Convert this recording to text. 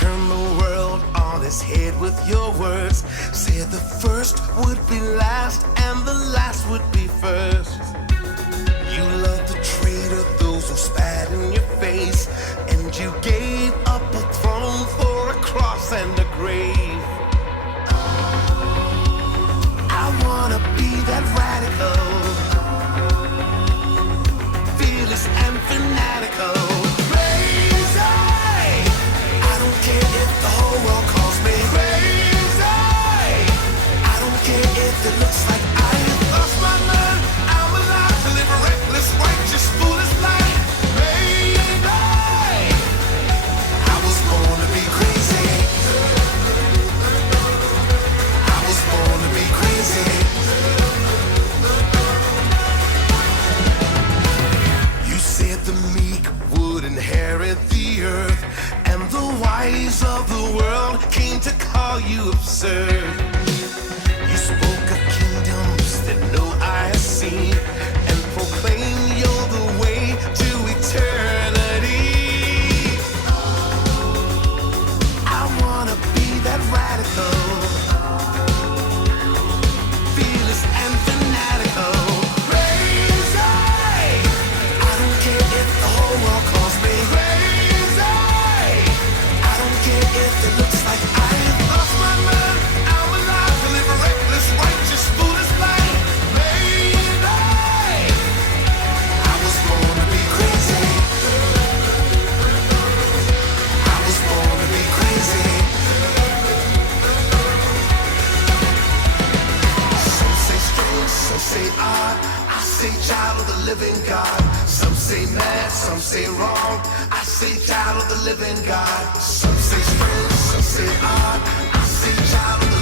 Turn the world on its head with your words. Said the first would be last and the last would be first. You loved the traitor, those who spat in your face, and you gave up a throne for a cross and a grave. I wanna be that radical, fearless and fanatical. Crazy! I don't care if the whole world calls me crazy. I don't care if it looks like I have lost my mind. I'm alive to live a reckless, righteous, foolish life. Maybe I was born to be crazy. I was born to be crazy. You said the meek would inherit the earth, and the wise of the world came to call you absurd. You spoke of kingdoms that no eye has seen, and proclaim you're the way to eternity. I wanna be that radical, fearless and fanatical. Crazy! I don't care if the whole world calls me crazy. I don't care if it looks like I have lost my mind. I'm alive to live a reckless, righteous, foolish life. Maybe I was born to be crazy. I was born to be crazy. Some say strange, some say odd. I say child of the living God. Some say mad, some say wrong. I say child of the living God. Some say strange, some say odd. I say child of the